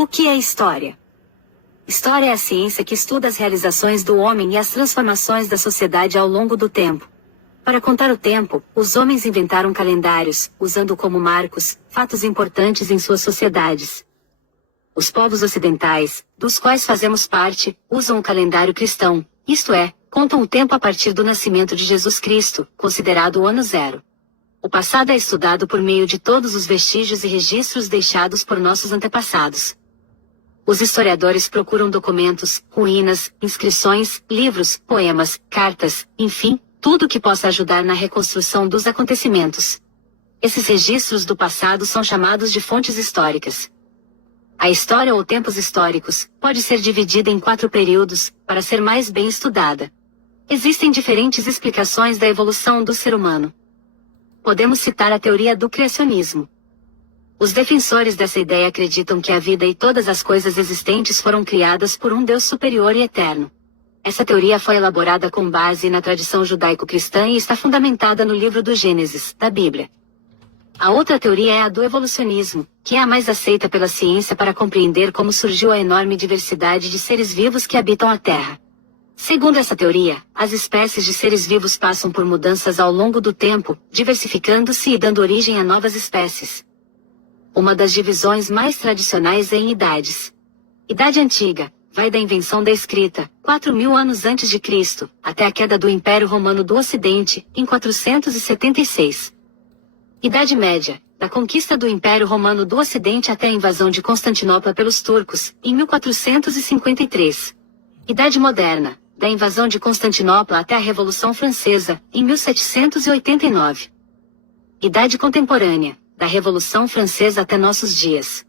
O que é história? História é a ciência que estuda as realizações do homem e as transformações da sociedade ao longo do tempo. Para contar o tempo, os homens inventaram calendários, usando como marcos fatos importantes em suas sociedades. Os povos ocidentais, dos quais fazemos parte, usam o calendário cristão, isto é, contam o tempo a partir do nascimento de Jesus Cristo, considerado o ano zero. O passado é estudado por meio de todos os vestígios e registros deixados por nossos antepassados. Os historiadores procuram documentos, ruínas, inscrições, livros, poemas, cartas, enfim, tudo que possa ajudar na reconstrução dos acontecimentos. Esses registros do passado são chamados de fontes históricas. A história ou tempos históricos pode ser dividida em 4 períodos, para ser mais bem estudada. Existem diferentes explicações da evolução do ser humano. Podemos citar a teoria do criacionismo. Os defensores dessa ideia acreditam que a vida e todas as coisas existentes foram criadas por um Deus superior e eterno. Essa teoria foi elaborada com base na tradição judaico-cristã e está fundamentada no livro do Gênesis, da Bíblia. A outra teoria é a do evolucionismo, que é a mais aceita pela ciência para compreender como surgiu a enorme diversidade de seres vivos que habitam a Terra. Segundo essa teoria, as espécies de seres vivos passam por mudanças ao longo do tempo, diversificando-se e dando origem a novas espécies. Uma das divisões mais tradicionais é em idades. Idade Antiga vai da invenção da escrita, 4.000 anos antes de Cristo, até a queda do Império Romano do Ocidente, em 476. Idade Média, da conquista do Império Romano do Ocidente até a invasão de Constantinopla pelos turcos, em 1453. Idade Moderna, da invasão de Constantinopla até a Revolução Francesa, em 1789. Idade Contemporânea, da Revolução Francesa até nossos dias.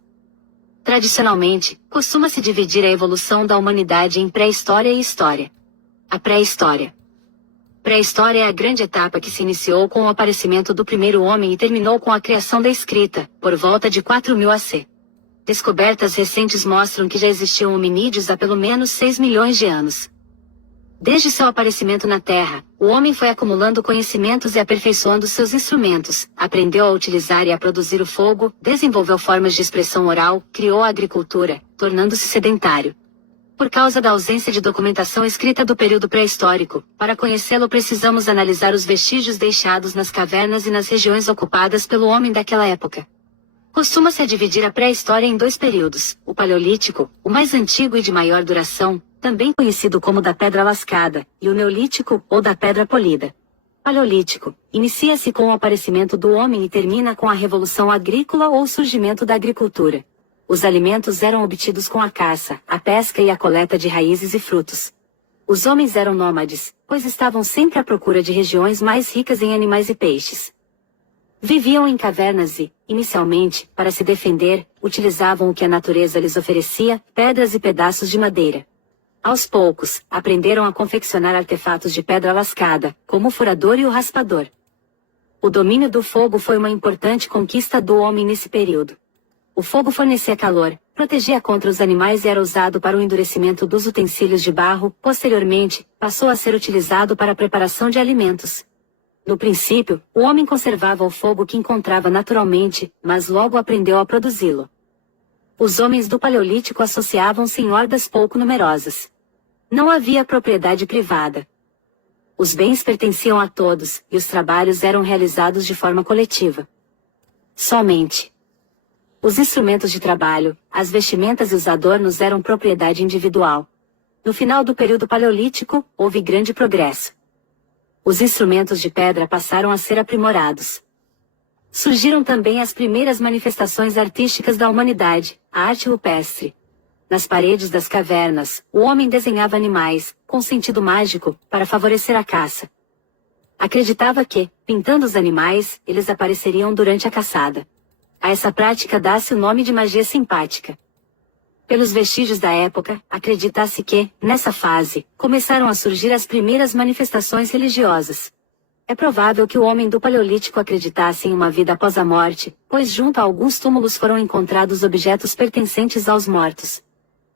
Tradicionalmente, costuma-se dividir a evolução da humanidade em pré-história e história. A pré-história. Pré-história é a grande etapa que se iniciou com o aparecimento do primeiro homem e terminou com a criação da escrita, por volta de 4.000 AC. Descobertas recentes mostram que já existiam hominídeos há pelo menos 6 milhões de anos. Desde seu aparecimento na Terra, o homem foi acumulando conhecimentos e aperfeiçoando seus instrumentos, aprendeu a utilizar e a produzir o fogo, desenvolveu formas de expressão oral, criou a agricultura, tornando-se sedentário. Por causa da ausência de documentação escrita do período pré-histórico, para conhecê-lo precisamos analisar os vestígios deixados nas cavernas e nas regiões ocupadas pelo homem daquela época. Costuma-se dividir a pré-história em 2 períodos, o Paleolítico, o mais antigo e de maior duração, também conhecido como da Pedra Lascada, e o Neolítico, ou da Pedra Polida. Paleolítico, inicia-se com o aparecimento do homem e termina com a Revolução Agrícola ou surgimento da agricultura. Os alimentos eram obtidos com a caça, a pesca e a coleta de raízes e frutos. Os homens eram nômades, pois estavam sempre à procura de regiões mais ricas em animais e peixes. Viviam em cavernas e, inicialmente, para se defender, utilizavam o que a natureza lhes oferecia, pedras e pedaços de madeira. Aos poucos, aprenderam a confeccionar artefatos de pedra lascada, como o furador e o raspador. O domínio do fogo foi uma importante conquista do homem nesse período. O fogo fornecia calor, protegia contra os animais e era usado para o endurecimento dos utensílios de barro. Posteriormente, passou a ser utilizado para a preparação de alimentos. No princípio, o homem conservava o fogo que encontrava naturalmente, mas logo aprendeu a produzi-lo. Os homens do Paleolítico associavam-se em hordas pouco numerosas. Não havia propriedade privada. Os bens pertenciam a todos, e os trabalhos eram realizados de forma coletiva. Somente. Os instrumentos de trabalho, as vestimentas e os adornos eram propriedade individual. No final do período Paleolítico, houve grande progresso. Os instrumentos de pedra passaram a ser aprimorados. Surgiram também as primeiras manifestações artísticas da humanidade, a arte rupestre. Nas paredes das cavernas, o homem desenhava animais, com sentido mágico, para favorecer a caça. Acreditava que, pintando os animais, eles apareceriam durante a caçada. A essa prática dá-se o nome de magia simpática. Pelos vestígios da época, acredita-se que, nessa fase, começaram a surgir as primeiras manifestações religiosas. É provável que o homem do Paleolítico acreditasse em uma vida após a morte, pois junto a alguns túmulos foram encontrados objetos pertencentes aos mortos.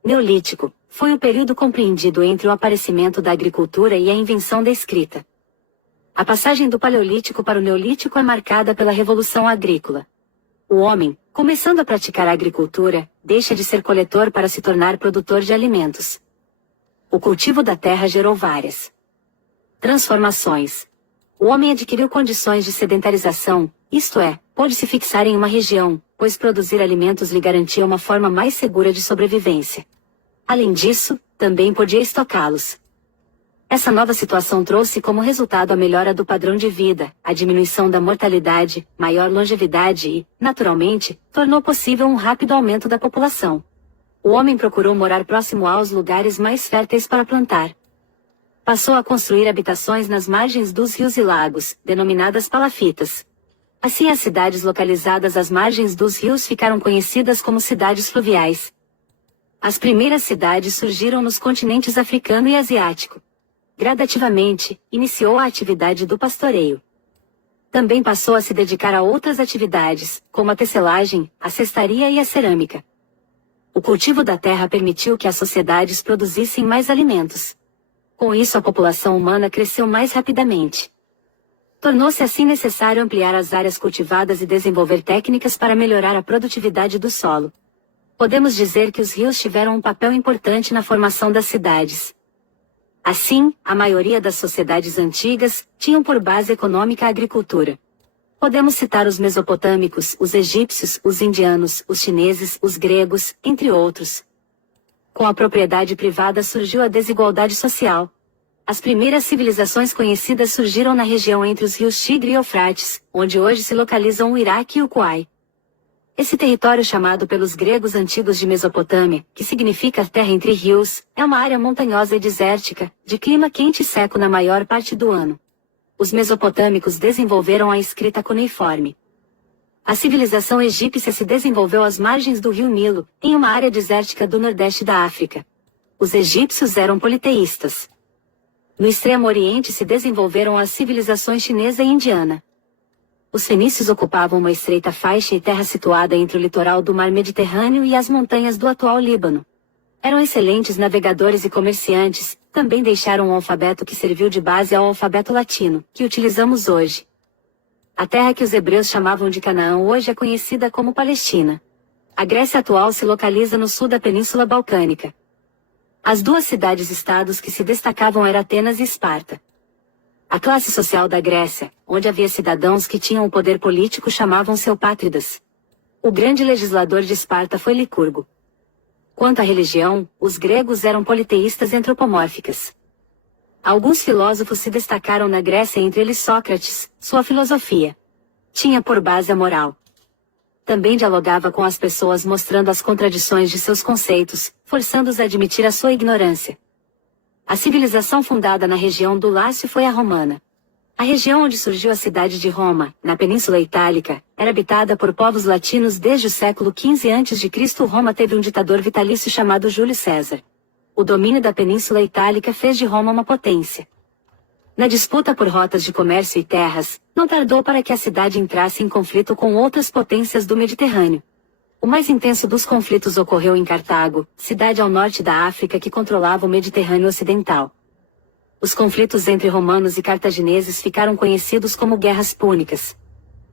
Neolítico foi o período compreendido entre o aparecimento da agricultura e a invenção da escrita. A passagem do Paleolítico para o Neolítico é marcada pela Revolução Agrícola. O homem, começando a praticar a agricultura, deixa de ser coletor para se tornar produtor de alimentos. O cultivo da terra gerou várias transformações. O homem adquiriu condições de sedentarização, isto é, pôde se fixar em uma região, pois produzir alimentos lhe garantia uma forma mais segura de sobrevivência. Além disso, também podia estocá-los. Essa nova situação trouxe como resultado a melhora do padrão de vida, a diminuição da mortalidade, maior longevidade e, naturalmente, tornou possível um rápido aumento da população. O homem procurou morar próximo aos lugares mais férteis para plantar. Passou a construir habitações nas margens dos rios e lagos, denominadas palafitas. Assim, as cidades localizadas às margens dos rios ficaram conhecidas como cidades fluviais. As primeiras cidades surgiram nos continentes africano e asiático. Gradativamente, iniciou a atividade do pastoreio. Também passou a se dedicar a outras atividades, como a tecelagem, a cestaria e a cerâmica. O cultivo da terra permitiu que as sociedades produzissem mais alimentos. Com isso, a população humana cresceu mais rapidamente. Tornou-se assim necessário ampliar as áreas cultivadas e desenvolver técnicas para melhorar a produtividade do solo. Podemos dizer que os rios tiveram um papel importante na formação das cidades. Assim, a maioria das sociedades antigas tinham por base econômica a agricultura. Podemos citar os mesopotâmicos, os egípcios, os indianos, os chineses, os gregos, entre outros. Com a propriedade privada surgiu a desigualdade social. As primeiras civilizações conhecidas surgiram na região entre os rios Tigre e Eufrates, onde hoje se localizam o Iraque e o Kuwait. Esse território, chamado pelos gregos antigos de Mesopotâmia, que significa terra entre rios, é uma área montanhosa e desértica, de clima quente e seco na maior parte do ano. Os mesopotâmicos desenvolveram a escrita cuneiforme. A civilização egípcia se desenvolveu às margens do rio Nilo, em uma área desértica do nordeste da África. Os egípcios eram politeístas. No Extremo Oriente se desenvolveram as civilizações chinesa e indiana. Os fenícios ocupavam uma estreita faixa e terra situada entre o litoral do Mar Mediterrâneo e as montanhas do atual Líbano. Eram excelentes navegadores e comerciantes, também deixaram um alfabeto que serviu de base ao alfabeto latino, que utilizamos hoje. A terra que os hebreus chamavam de Canaã hoje é conhecida como Palestina. A Grécia atual se localiza no sul da Península Balcânica. As duas cidades-estados que se destacavam eram Atenas e Esparta. A classe social da Grécia, onde havia cidadãos que tinham o poder político, chamavam-se eupátridas. O grande legislador de Esparta foi Licurgo. Quanto à religião, os gregos eram politeístas e antropomórficas. Alguns filósofos se destacaram na Grécia, entre eles Sócrates. Sua filosofia tinha por base a moral. Também dialogava com as pessoas, mostrando as contradições de seus conceitos, forçando-os a admitir a sua ignorância. A civilização fundada na região do Lácio foi a romana. A região onde surgiu a cidade de Roma, na Península Itálica, era habitada por povos latinos desde o século XV a.C. Roma teve um ditador vitalício chamado Júlio César. O domínio da Península Itálica fez de Roma uma potência. Na disputa por rotas de comércio e terras, não tardou para que a cidade entrasse em conflito com outras potências do Mediterrâneo. O mais intenso dos conflitos ocorreu em Cartago, cidade ao norte da África que controlava o Mediterrâneo Ocidental. Os conflitos entre romanos e cartagineses ficaram conhecidos como Guerras Púnicas.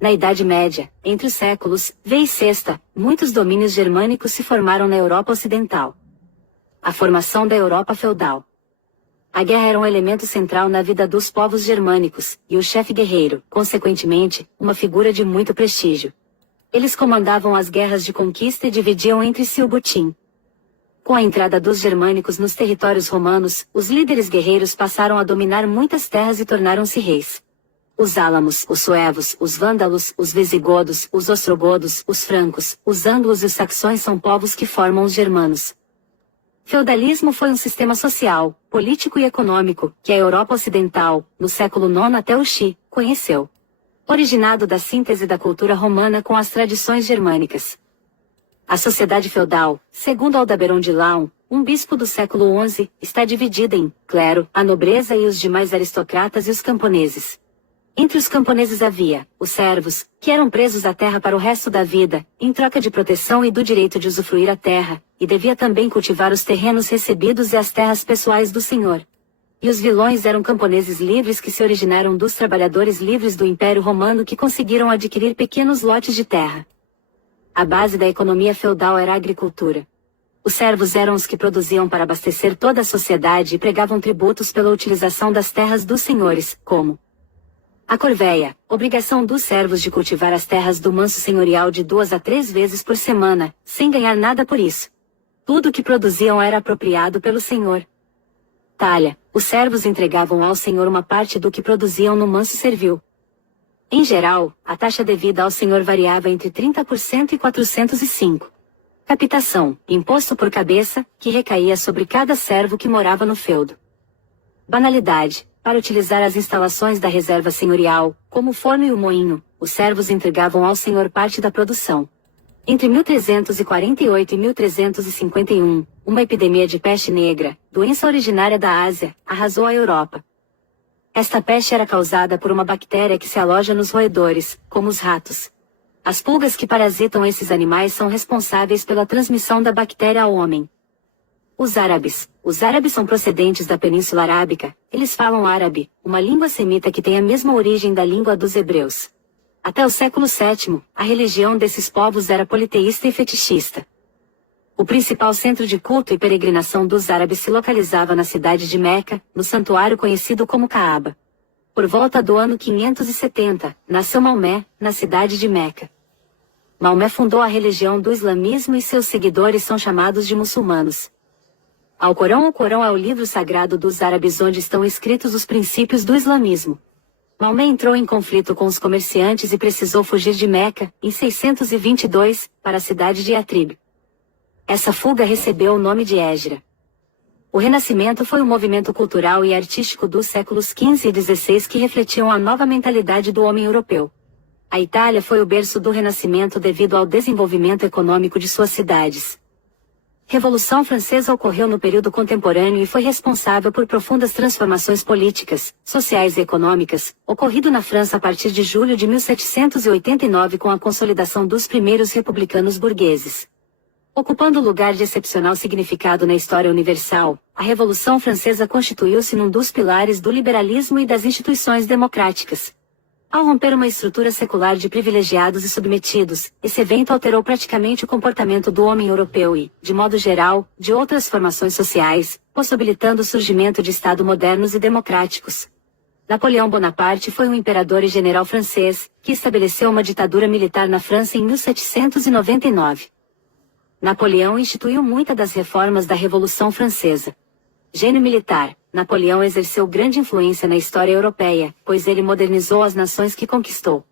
Na Idade Média, entre os séculos V e VI, muitos domínios germânicos se formaram na Europa Ocidental. A formação da Europa feudal. A guerra era um elemento central na vida dos povos germânicos, e o chefe guerreiro, consequentemente, uma figura de muito prestígio. Eles comandavam as guerras de conquista e dividiam entre si o botim. Com a entrada dos germânicos nos territórios romanos, os líderes guerreiros passaram a dominar muitas terras e tornaram-se reis. Os álamos, os suevos, os vândalos, os visigodos, os ostrogodos, os francos, os ângulos e os saxões são povos que formam os germanos. Feudalismo foi um sistema social, político e econômico, que a Europa Ocidental, no século IX até o Xi, conheceu. Originado da síntese da cultura romana com as tradições germânicas. A sociedade feudal, segundo Aldaberon de Laon, um bispo do século XI, está dividida em clero, a nobreza e os demais aristocratas e os camponeses. Entre os camponeses havia os servos, que eram presos à terra para o resto da vida, em troca de proteção e do direito de usufruir a terra, e devia também cultivar os terrenos recebidos e as terras pessoais do senhor. E os vilões eram camponeses livres que se originaram dos trabalhadores livres do Império Romano que conseguiram adquirir pequenos lotes de terra. A base da economia feudal era a agricultura. Os servos eram os que produziam para abastecer toda a sociedade e pregavam tributos pela utilização das terras dos senhores, como a corvéia, obrigação dos servos de cultivar as terras do manso senhorial de 2 a 3 vezes por semana, sem ganhar nada por isso. Tudo o que produziam era apropriado pelo senhor. Talha, os servos entregavam ao senhor uma parte do que produziam no manso servil. Em geral, a taxa devida ao senhor variava entre 30% e 405. Capitação, imposto por cabeça, que recaía sobre cada servo que morava no feudo. Banalidade. Para utilizar as instalações da reserva senhorial, como o forno e o moinho, os servos entregavam ao senhor parte da produção. Entre 1348 e 1351, uma epidemia de peste negra, doença originária da Ásia, arrasou a Europa. Esta peste era causada por uma bactéria que se aloja nos roedores, como os ratos. As pulgas que parasitam esses animais são responsáveis pela transmissão da bactéria ao homem. Os árabes. Os árabes são procedentes da Península Arábica, eles falam árabe, uma língua semita que tem a mesma origem da língua dos hebreus. Até o século VII, a religião desses povos era politeísta e fetichista. O principal centro de culto e peregrinação dos árabes se localizava na cidade de Meca, no santuário conhecido como Caaba. Por volta do ano 570, nasceu Maomé, na cidade de Meca. Maomé fundou a religião do islamismo e seus seguidores são chamados de muçulmanos. Alcorão. O Corão é o livro sagrado dos árabes onde estão escritos os princípios do islamismo. Maomé entrou em conflito com os comerciantes e precisou fugir de Meca, em 622, para a cidade de Yatrib. Essa fuga recebeu o nome de Hégira. O Renascimento foi um movimento cultural e artístico dos séculos XV e XVI que refletiam a nova mentalidade do homem europeu. A Itália foi o berço do Renascimento devido ao desenvolvimento econômico de suas cidades. Revolução Francesa ocorreu no período contemporâneo e foi responsável por profundas transformações políticas, sociais e econômicas, ocorrido na França a partir de julho de 1789 com a consolidação dos primeiros republicanos burgueses. Ocupando lugar de excepcional significado na história universal, a Revolução Francesa constituiu-se num dos pilares do liberalismo e das instituições democráticas. Ao romper uma estrutura secular de privilegiados e submetidos, esse evento alterou praticamente o comportamento do homem europeu e, de modo geral, de outras formações sociais, possibilitando o surgimento de Estados modernos e democráticos. Napoleão Bonaparte foi um imperador e general francês, que estabeleceu uma ditadura militar na França em 1799. Napoleão instituiu muitas das reformas da Revolução Francesa. Gênio militar, Napoleão exerceu grande influência na história europeia, pois ele modernizou as nações que conquistou.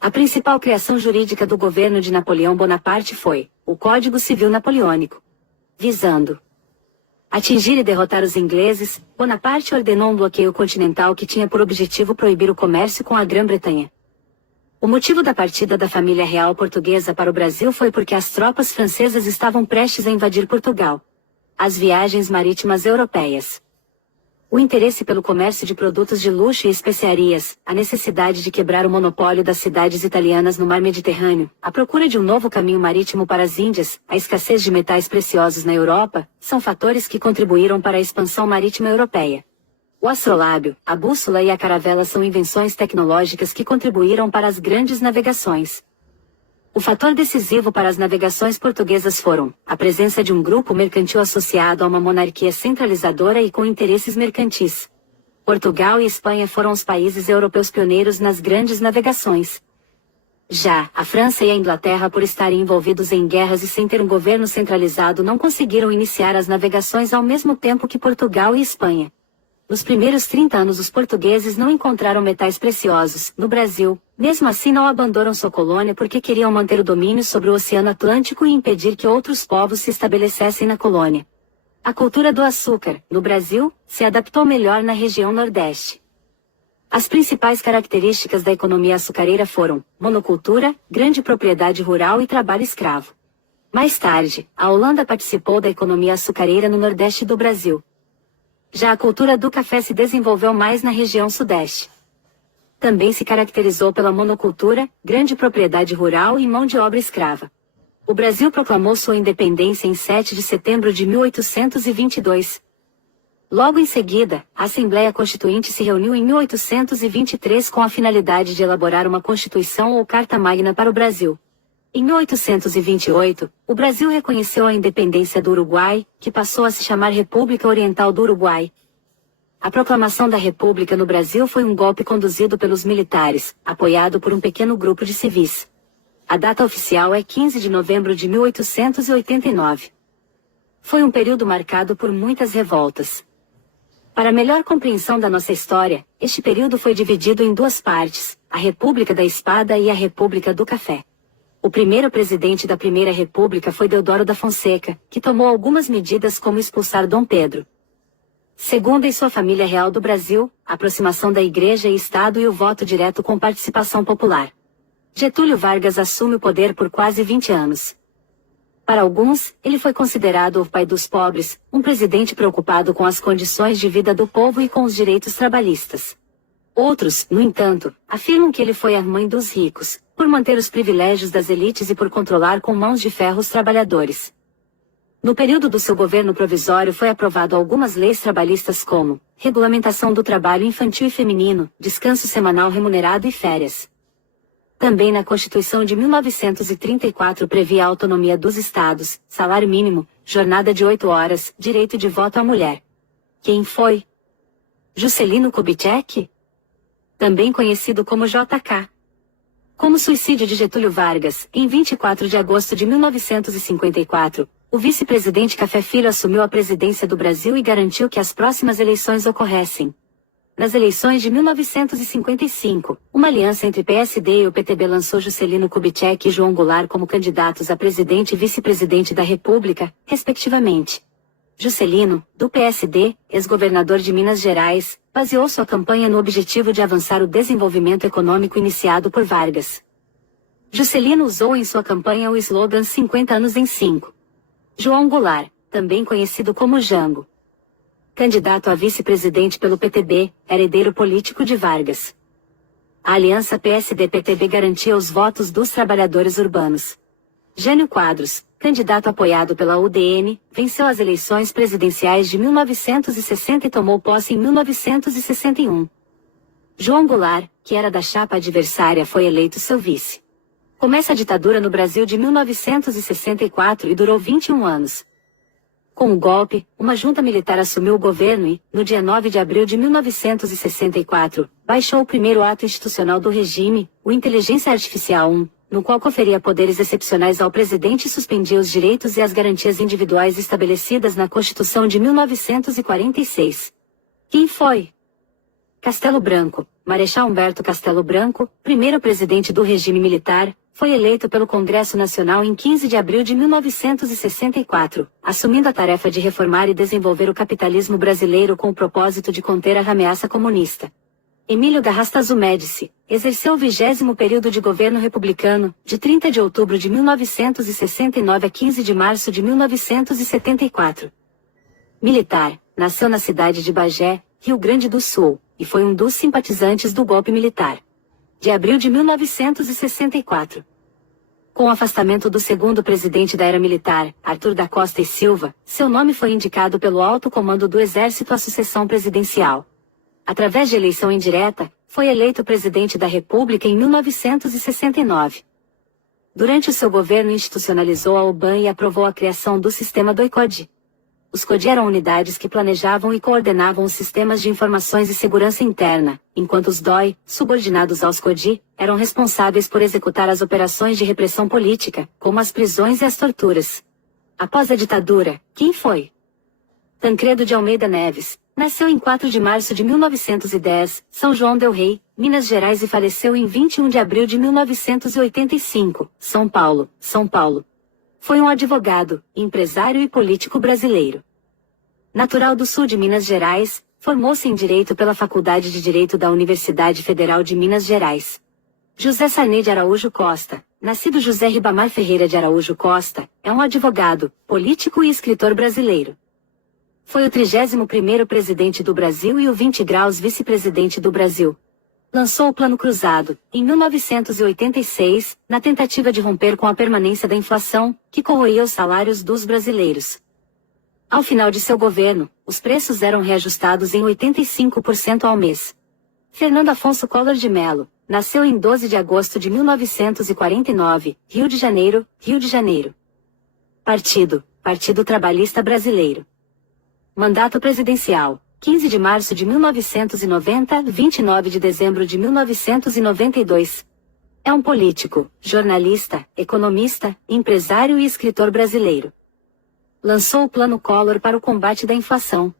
A principal criação jurídica do governo de Napoleão Bonaparte foi o Código Civil Napoleônico. Visando atingir e derrotar os ingleses, Bonaparte ordenou um bloqueio continental que tinha por objetivo proibir o comércio com a Grã-Bretanha. O motivo da partida da família real portuguesa para o Brasil foi porque as tropas francesas estavam prestes a invadir Portugal. As viagens marítimas europeias. O interesse pelo comércio de produtos de luxo e especiarias, a necessidade de quebrar o monopólio das cidades italianas no mar Mediterrâneo, a procura de um novo caminho marítimo para as Índias, a escassez de metais preciosos na Europa, são fatores que contribuíram para a expansão marítima europeia. O astrolábio, a bússola e a caravela são invenções tecnológicas que contribuíram para as grandes navegações. O fator decisivo para as navegações portuguesas foram a presença de um grupo mercantil associado a uma monarquia centralizadora e com interesses mercantis. Portugal e Espanha foram os países europeus pioneiros nas grandes navegações. Já a França e a Inglaterra, por estarem envolvidos em guerras e sem ter um governo centralizado, não conseguiram iniciar as navegações ao mesmo tempo que Portugal e Espanha. Nos primeiros 30 anos os portugueses não encontraram metais preciosos no Brasil, mesmo assim não abandonaram sua colônia porque queriam manter o domínio sobre o Oceano Atlântico e impedir que outros povos se estabelecessem na colônia. A cultura do açúcar, no Brasil, se adaptou melhor na região Nordeste. As principais características da economia açucareira foram monocultura, grande propriedade rural e trabalho escravo. Mais tarde, a Holanda participou da economia açucareira no Nordeste do Brasil. Já a cultura do café se desenvolveu mais na região Sudeste. Também se caracterizou pela monocultura, grande propriedade rural e mão de obra escrava. O Brasil proclamou sua independência em 7 de setembro de 1822. Logo em seguida, a Assembleia Constituinte se reuniu em 1823 com a finalidade de elaborar uma Constituição ou Carta Magna para o Brasil. Em 1828, o Brasil reconheceu a independência do Uruguai, que passou a se chamar República Oriental do Uruguai. A proclamação da República no Brasil foi um golpe conduzido pelos militares, apoiado por um pequeno grupo de civis. A data oficial é 15 de novembro de 1889. Foi um período marcado por muitas revoltas. Para melhor compreensão da nossa história, este período foi dividido em duas partes, a República da Espada e a República do Café. O primeiro presidente da Primeira República foi Deodoro da Fonseca, que tomou algumas medidas como expulsar Dom Pedro II e sua família real do Brasil, a aproximação da Igreja e Estado e o voto direto com participação popular. Getúlio Vargas assume o poder por quase 20 anos. Para alguns, ele foi considerado o pai dos pobres, um presidente preocupado com as condições de vida do povo e com os direitos trabalhistas. Outros, no entanto, afirmam que ele foi a mãe dos ricos, por manter os privilégios das elites e por controlar com mãos de ferro os trabalhadores. No período do seu governo provisório foi aprovado algumas leis trabalhistas como regulamentação do trabalho infantil e feminino, descanso semanal remunerado e férias. Também na Constituição de 1934 previa a autonomia dos estados, salário mínimo, jornada de 8 horas, direito de voto à mulher. Quem foi? Juscelino Kubitschek? Também conhecido como JK. Como suicídio de Getúlio Vargas, em 24 de agosto de 1954, o vice-presidente Café Filho assumiu a presidência do Brasil e garantiu que as próximas eleições ocorressem. Nas eleições de 1955, uma aliança entre PSD e o PTB lançou Juscelino Kubitschek e João Goulart como candidatos a presidente e vice-presidente da República, respectivamente. Juscelino, do PSD, ex-governador de Minas Gerais, baseou sua campanha no objetivo de avançar o desenvolvimento econômico iniciado por Vargas. Juscelino usou em sua campanha o slogan 50 anos em 5. João Goulart, também conhecido como Jango, candidato a vice-presidente pelo PTB, herdeiro político de Vargas. A aliança PSD-PTB garantia os votos dos trabalhadores urbanos. Jânio Quadros, candidato apoiado pela UDN, venceu as eleições presidenciais de 1960 e tomou posse em 1961. João Goulart, que era da chapa adversária, foi eleito seu vice. Começa a ditadura no Brasil de 1964 e durou 21 anos. Com o golpe, uma junta militar assumiu o governo e, no dia 9 de abril de 1964, baixou o primeiro ato institucional do regime, o Inteligência Artificial 1, no qual conferia poderes excepcionais ao presidente e suspendia os direitos e as garantias individuais estabelecidas na Constituição de 1946. Quem foi? Castelo Branco, Marechal Humberto Castelo Branco, primeiro presidente do regime militar, foi eleito pelo Congresso Nacional em 15 de abril de 1964, assumindo a tarefa de reformar e desenvolver o capitalismo brasileiro com o propósito de conter a ameaça comunista. Emílio Garrastazu Médici, exerceu o 20º período de governo republicano, de 30 de outubro de 1969 a 15 de março de 1974. Militar, nasceu na cidade de Bagé, Rio Grande do Sul, e foi um dos simpatizantes do golpe militar de abril de 1964. Com o afastamento do segundo presidente da era militar, Arthur da Costa e Silva, seu nome foi indicado pelo alto comando do Exército à sucessão presidencial. Através de eleição indireta, foi eleito presidente da República em 1969. Durante o seu governo institucionalizou a UBAN e aprovou a criação do sistema DOI-CODE. Os CODI eram unidades que planejavam e coordenavam os sistemas de informações e segurança interna, enquanto os DOI, subordinados aos CODI, eram responsáveis por executar as operações de repressão política, como as prisões e as torturas. Após a ditadura, quem foi? Tancredo de Almeida Neves, nasceu em 4 de março de 1910, São João del Rei, Minas Gerais e faleceu em 21 de abril de 1985, São Paulo, São Paulo. Foi um advogado, empresário e político brasileiro. Natural do sul de Minas Gerais, formou-se em Direito pela Faculdade de Direito da Universidade Federal de Minas Gerais. José Sarney de Araújo Costa, nascido José Ribamar Ferreira de Araújo Costa, é um advogado, político e escritor brasileiro. Foi o 31º presidente do Brasil e o 20 graus vice-presidente do Brasil. Lançou o Plano Cruzado, em 1986, na tentativa de romper com a permanência da inflação, que corroía os salários dos brasileiros. Ao final de seu governo, os preços eram reajustados em 85% ao mês. Fernando Afonso Collor de Mello, Nasceu em 12 de agosto de 1949, Rio de Janeiro, Rio de Janeiro. Partido Trabalhista Brasileiro. Mandato presidencial: 15 de março de 1990, 29 de dezembro de 1992. É um político, jornalista, economista, empresário e escritor brasileiro. Lançou o Plano Collor para o combate da inflação.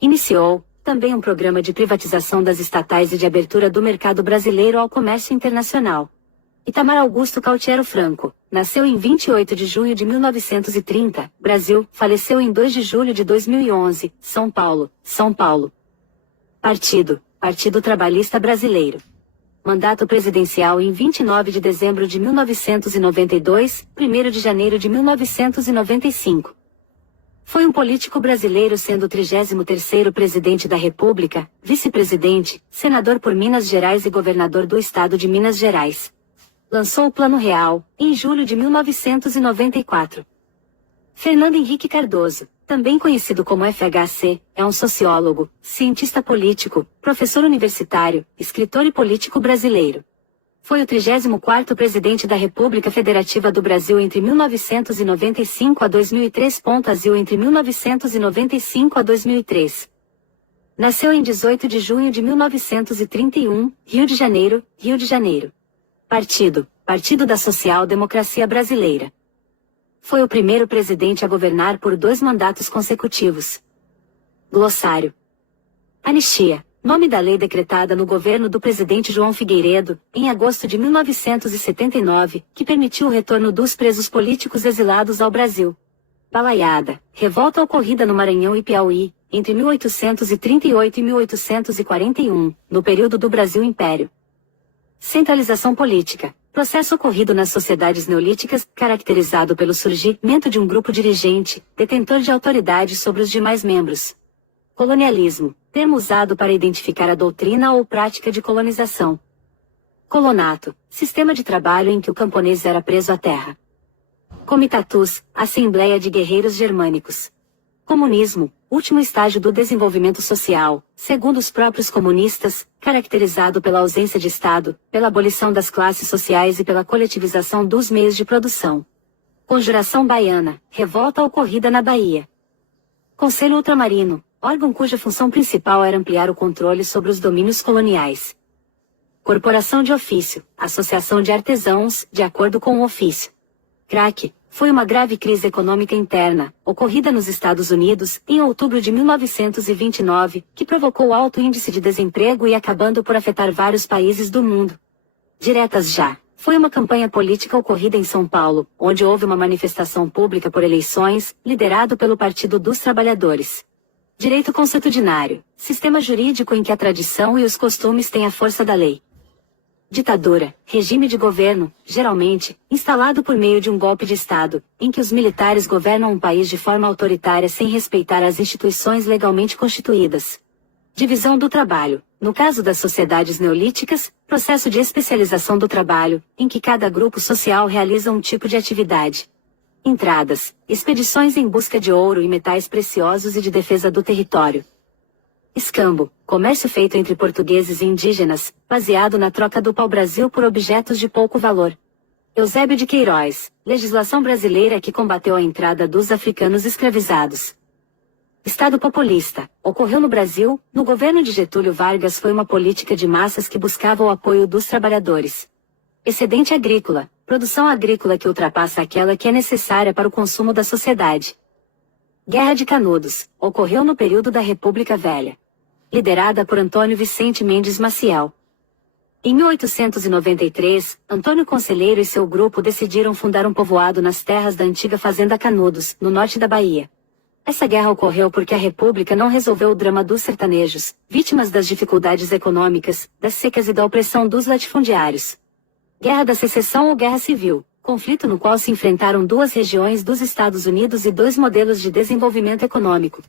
Iniciou, também, um programa de privatização das estatais e de abertura do mercado brasileiro ao comércio internacional. Itamar Augusto Cautiero Franco, nasceu em 28 de junho de 1930, Brasil, faleceu em 2 de julho de 2011, São Paulo, São Paulo. Partido Trabalhista Brasileiro. Mandato presidencial em 29 de dezembro de 1992, 1º de janeiro de 1995. Foi um político brasileiro, sendo o 33º presidente da República, vice-presidente, senador por Minas Gerais e governador do estado de Minas Gerais. Lançou o Plano Real, em julho de 1994. Fernando Henrique Cardoso, também conhecido como FHC, é um sociólogo, cientista político, professor universitário, escritor e político brasileiro. Foi o 34º presidente da República Federativa do Brasil entre 1995 a 2003. Asilo entre 1995 a 2003. Nasceu em 18 de junho de 1931, Rio de Janeiro, Rio de Janeiro. Partido da Social Democracia Brasileira. Foi o primeiro presidente a governar por 2 mandatos consecutivos. Glossário. Anistia. Nome da lei decretada no governo do presidente João Figueiredo, em agosto de 1979, que permitiu o retorno dos presos políticos exilados ao Brasil. Balaiada. Revolta ocorrida no Maranhão e Piauí, entre 1838 e 1841, no período do Brasil Império. Centralização política. Processo ocorrido nas sociedades neolíticas, caracterizado pelo surgimento de um grupo dirigente, detentor de autoridade sobre os demais membros. Colonialismo. Termo usado para identificar a doutrina ou prática de colonização. Colonato. Sistema de trabalho em que o camponês era preso à terra. Comitatus. Assembleia de Guerreiros Germânicos. Comunismo. Último estágio do desenvolvimento social, segundo os próprios comunistas, caracterizado pela ausência de Estado, pela abolição das classes sociais e pela coletivização dos meios de produção. Conjuração Baiana. Revolta ocorrida na Bahia. Conselho Ultramarino. Órgão cuja função principal era ampliar o controle sobre os domínios coloniais. Corporação de Ofício, associação de artesãos, de acordo com o ofício. Crack, foi uma grave crise econômica interna, ocorrida nos Estados Unidos, em outubro de 1929, que provocou alto índice de desemprego e acabando por afetar vários países do mundo. Diretas já. Foi uma campanha política ocorrida em São Paulo, onde houve uma manifestação pública por eleições, liderado pelo Partido dos Trabalhadores. Direito consuetudinário, sistema jurídico em que a tradição e os costumes têm a força da lei. Ditadura, regime de governo, geralmente, instalado por meio de um golpe de Estado, em que os militares governam um país de forma autoritária sem respeitar as instituições legalmente constituídas. Divisão do trabalho, no caso das sociedades neolíticas, processo de especialização do trabalho, em que cada grupo social realiza um tipo de atividade. Entradas, expedições em busca de ouro e metais preciosos e de defesa do território. Escambo, comércio feito entre portugueses e indígenas, baseado na troca do pau-brasil por objetos de pouco valor. Eusébio de Queiroz, legislação brasileira que combateu a entrada dos africanos escravizados. Estado populista, ocorreu no Brasil, no governo de Getúlio Vargas. Foi uma política de massas que buscava o apoio dos trabalhadores. Excedente agrícola, produção agrícola que ultrapassa aquela que é necessária para o consumo da sociedade. Guerra de Canudos, ocorreu no período da República Velha. Liderada por Antônio Vicente Mendes Maciel. Em 1893, Antônio Conselheiro e seu grupo decidiram fundar um povoado nas terras da antiga Fazenda Canudos, no norte da Bahia. Essa guerra ocorreu porque a República não resolveu o drama dos sertanejos, vítimas das dificuldades econômicas, das secas e da opressão dos latifundiários. Guerra da Secessão ou Guerra Civil, conflito no qual se enfrentaram 2 regiões dos Estados Unidos e 2 modelos de desenvolvimento econômico.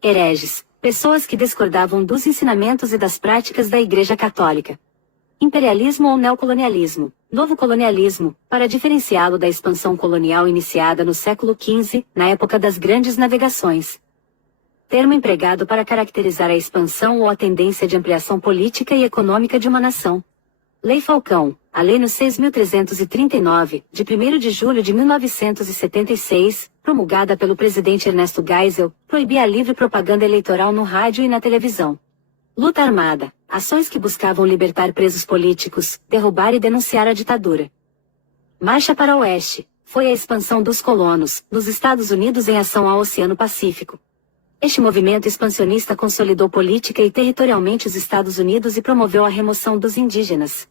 Hereges, pessoas que discordavam dos ensinamentos e das práticas da Igreja Católica. Imperialismo ou neocolonialismo, novo colonialismo, para diferenciá-lo da expansão colonial iniciada no século XV, na época das grandes navegações. Termo empregado para caracterizar a expansão ou a tendência de ampliação política e econômica de uma nação. Lei Falcão, a Lei no 6.339, de 1º de julho de 1976, promulgada pelo presidente Ernesto Geisel, proibia a livre propaganda eleitoral no rádio e na televisão. Luta armada, ações que buscavam libertar presos políticos, derrubar e denunciar a ditadura. Marcha para o Oeste, foi a expansão dos colonos, nos Estados Unidos em ação ao Oceano Pacífico. Este movimento expansionista consolidou política e territorialmente os Estados Unidos e promoveu a remoção dos indígenas.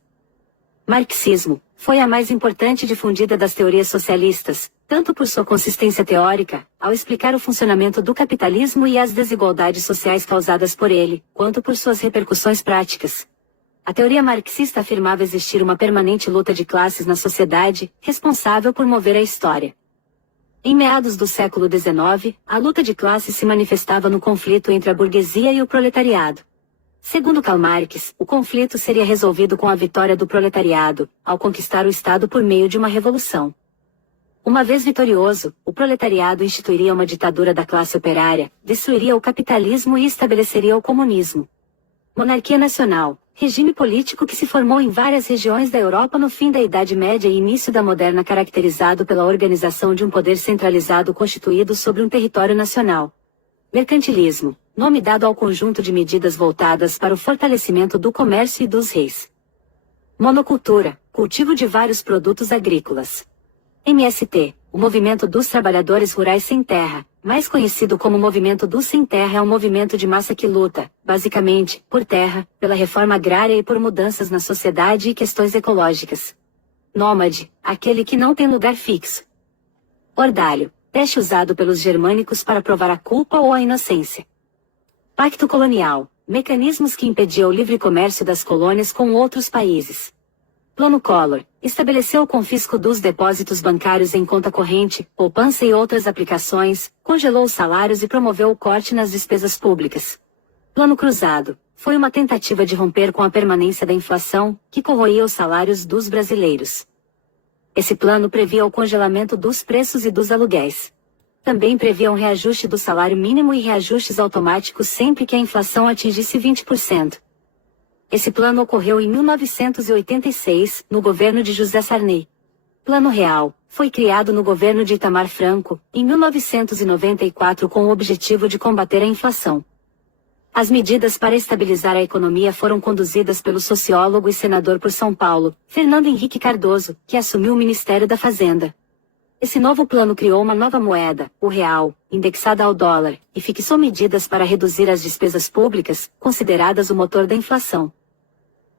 Marxismo, foi a mais importante difundida das teorias socialistas, tanto por sua consistência teórica, ao explicar o funcionamento do capitalismo e as desigualdades sociais causadas por ele, quanto por suas repercussões práticas. A teoria marxista afirmava existir uma permanente luta de classes na sociedade, responsável por mover a história. Em meados do século XIX, a luta de classes se manifestava no conflito entre a burguesia e o proletariado. Segundo Karl Marx, o conflito seria resolvido com a vitória do proletariado, ao conquistar o Estado por meio de uma revolução. Uma vez vitorioso, o proletariado instituiria uma ditadura da classe operária, destruiria o capitalismo e estabeleceria o comunismo. Monarquia nacional, regime político que se formou em várias regiões da Europa no fim da Idade Média e início da Moderna, caracterizado pela organização de um poder centralizado constituído sobre um território nacional. Mercantilismo, nome dado ao conjunto de medidas voltadas para o fortalecimento do comércio e dos reis. Monocultura, cultivo de vários produtos agrícolas. MST, o Movimento dos Trabalhadores Rurais Sem Terra, mais conhecido como Movimento dos Sem Terra, é um movimento de massa que luta, basicamente, por terra, pela reforma agrária e por mudanças na sociedade e questões ecológicas. Nômade, aquele que não tem lugar fixo. Ordalho, teste usado pelos germânicos para provar a culpa ou a inocência. Pacto colonial, mecanismos que impediam o livre comércio das colônias com outros países. Plano Collor, estabeleceu o confisco dos depósitos bancários em conta corrente, poupança e outras aplicações, congelou os salários e promoveu o corte nas despesas públicas. Plano Cruzado, foi uma tentativa de romper com a permanência da inflação, que corroía os salários dos brasileiros. Esse plano previa o congelamento dos preços e dos aluguéis. Também previa um reajuste do salário mínimo e reajustes automáticos sempre que a inflação atingisse 20%. Esse plano ocorreu em 1986, no governo de José Sarney. Plano Real, foi criado no governo de Itamar Franco, em 1994 com o objetivo de combater a inflação. As medidas para estabilizar a economia foram conduzidas pelo sociólogo e senador por São Paulo, Fernando Henrique Cardoso, que assumiu o Ministério da Fazenda. Esse novo plano criou uma nova moeda, o real, indexada ao dólar, e fixou medidas para reduzir as despesas públicas, consideradas o motor da inflação.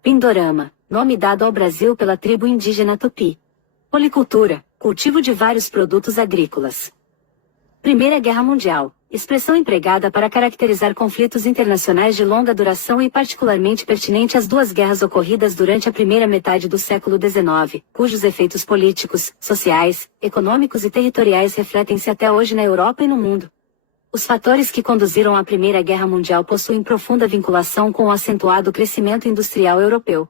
Pindorama, nome dado ao Brasil pela tribo indígena Tupi. Policultura, cultivo de vários produtos agrícolas. Primeira Guerra Mundial, expressão empregada para caracterizar conflitos internacionais de longa duração e particularmente pertinente às duas guerras ocorridas durante a primeira metade do século XIX, cujos efeitos políticos, sociais, econômicos e territoriais refletem-se até hoje na Europa e no mundo. Os fatores que conduziram à Primeira Guerra Mundial possuem profunda vinculação com o acentuado crescimento industrial europeu.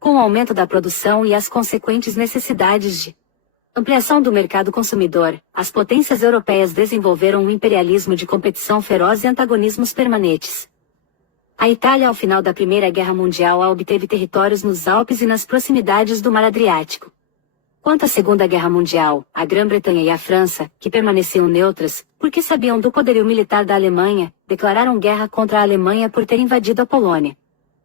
Com o aumento da produção e as consequentes necessidades de ampliação do mercado consumidor, as potências europeias desenvolveram um imperialismo de competição feroz e antagonismos permanentes. A Itália, ao final da Primeira Guerra Mundial, obteve territórios nos Alpes e nas proximidades do Mar Adriático. Quanto à Segunda Guerra Mundial, a Grã-Bretanha e a França, que permaneciam neutras, porque sabiam do poderio militar da Alemanha, declararam guerra contra a Alemanha por ter invadido a Polônia.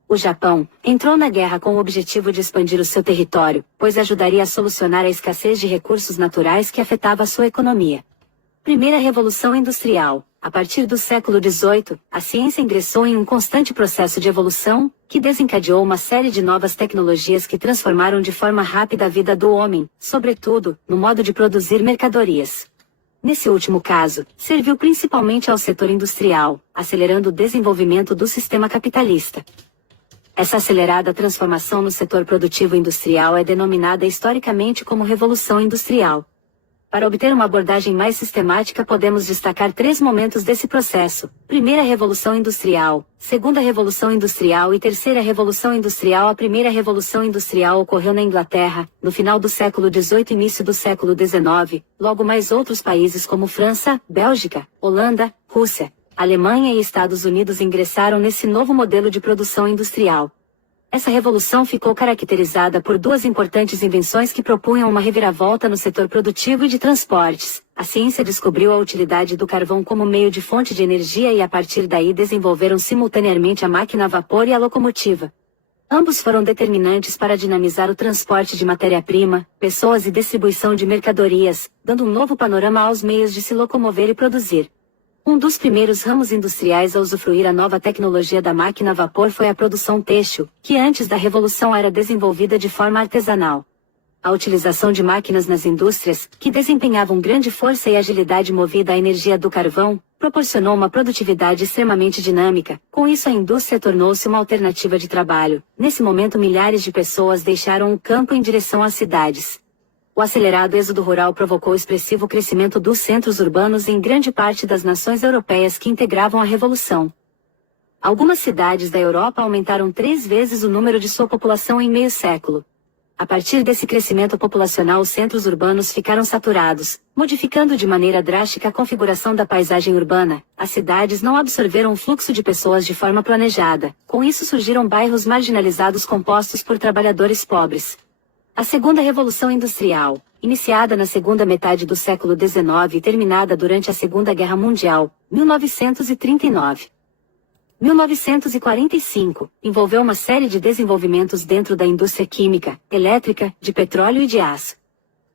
O Japão entrou na guerra com o objetivo de expandir o seu território, pois ajudaria a solucionar a escassez de recursos naturais que afetava a sua economia. Primeira Revolução Industrial. A partir do século XVIII, a ciência ingressou em um constante processo de evolução, que desencadeou uma série de novas tecnologias que transformaram de forma rápida a vida do homem, sobretudo, no modo de produzir mercadorias. Nesse último caso, serviu principalmente ao setor industrial, acelerando o desenvolvimento do sistema capitalista. Essa acelerada transformação no setor produtivo industrial é denominada historicamente como Revolução Industrial. Para obter uma abordagem mais sistemática, podemos destacar três momentos desse processo: Primeira Revolução Industrial, Segunda Revolução Industrial e Terceira Revolução Industrial. A Primeira Revolução Industrial ocorreu na Inglaterra, no final do século XVIII e início do século XIX, logo mais outros países como França, Bélgica, Holanda, Rússia, Alemanha e Estados Unidos ingressaram nesse novo modelo de produção industrial. Essa revolução ficou caracterizada por duas importantes invenções que propunham uma reviravolta no setor produtivo e de transportes. A ciência descobriu a utilidade do carvão como meio de fonte de energia e a partir daí desenvolveram simultaneamente a máquina a vapor e a locomotiva. Ambos foram determinantes para dinamizar o transporte de matéria-prima, pessoas e distribuição de mercadorias, dando um novo panorama aos meios de se locomover e produzir. Um dos primeiros ramos industriais a usufruir a nova tecnologia da máquina a vapor foi a produção têxtil, que antes da Revolução era desenvolvida de forma artesanal. A utilização de máquinas nas indústrias, que desempenhavam grande força e agilidade movida à energia do carvão, proporcionou uma produtividade extremamente dinâmica. Com isso a indústria tornou-se uma alternativa de trabalho. Nesse momento milhares de pessoas deixaram o campo em direção às cidades. O acelerado êxodo rural provocou expressivo crescimento dos centros urbanos em grande parte das nações europeias que integravam a Revolução. Algumas cidades da Europa aumentaram 3 vezes o número de sua população em meio século. A partir desse crescimento populacional, os centros urbanos ficaram saturados, modificando de maneira drástica a configuração da paisagem urbana. As cidades não absorveram o fluxo de pessoas de forma planejada. Com isso surgiram bairros marginalizados compostos por trabalhadores pobres. A Segunda Revolução Industrial, iniciada na segunda metade do século XIX e terminada durante a Segunda Guerra Mundial, 1939. 1945, envolveu uma série de desenvolvimentos dentro da indústria química, elétrica, de petróleo e de aço.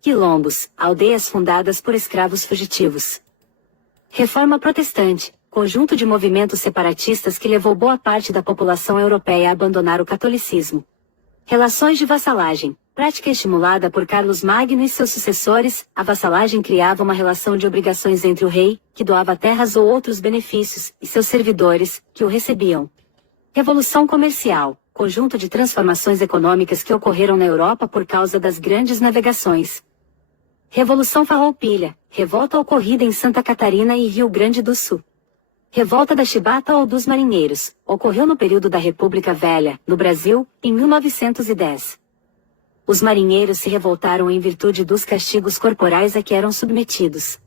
Quilombos, aldeias fundadas por escravos fugitivos. Reforma Protestante, conjunto de movimentos separatistas que levou boa parte da população europeia a abandonar o catolicismo. Relações de vassalagem, prática estimulada por Carlos Magno e seus sucessores. A vassalagem criava uma relação de obrigações entre o rei, que doava terras ou outros benefícios, e seus servidores, que o recebiam. Revolução Comercial, conjunto de transformações econômicas que ocorreram na Europa por causa das grandes navegações. Revolução Farroupilha, revolta ocorrida em Santa Catarina e Rio Grande do Sul. Revolta da Chibata ou dos Marinheiros, ocorreu no período da República Velha, no Brasil, em 1910. Os marinheiros se revoltaram em virtude dos castigos corporais a que eram submetidos.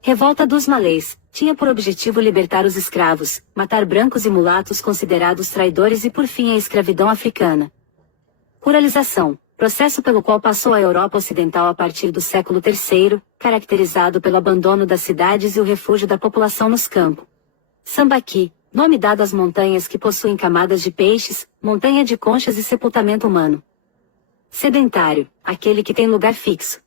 Revolta dos Malês, tinha por objetivo libertar os escravos, matar brancos e mulatos considerados traidores e por fim a escravidão africana. Ruralização, processo pelo qual passou a Europa Ocidental a partir do século III, caracterizado pelo abandono das cidades e o refúgio da população nos campos. Sambaqui, nome dado às montanhas que possuem camadas de peixes, montanha de conchas e sepultamento humano. Sedentário, aquele que tem lugar fixo.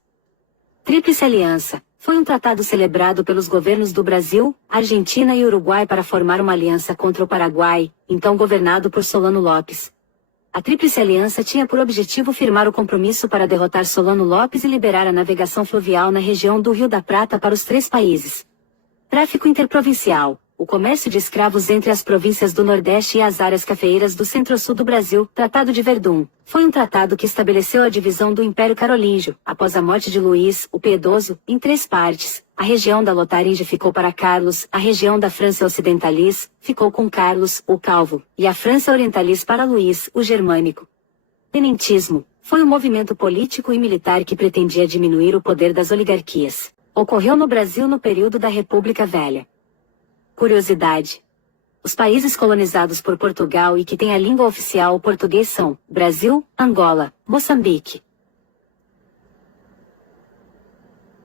Tríplice Aliança, foi um tratado celebrado pelos governos do Brasil, Argentina e Uruguai para formar uma aliança contra o Paraguai, então governado por Solano Lopes. A Tríplice Aliança tinha por objetivo firmar o compromisso para derrotar Solano Lopes e liberar a navegação fluvial na região do Rio da Prata para os 3 países. Tráfico interprovincial, o comércio de escravos entre as províncias do Nordeste e as áreas cafeeiras do Centro-Sul do Brasil. Tratado de Verdun, foi um tratado que estabeleceu a divisão do Império Carolíngio, após a morte de Luís, o Piedoso, em 3 partes. A região da Lotaringia ficou para Carlos, a região da França Occidentalis, ficou com Carlos, o Calvo, e a França Orientalis para Luís, o Germânico. Tenentismo, foi um movimento político e militar que pretendia diminuir o poder das oligarquias. Ocorreu no Brasil no período da República Velha. Curiosidade. Os países colonizados por Portugal e que têm a língua oficial o português são Brasil, Angola, Moçambique,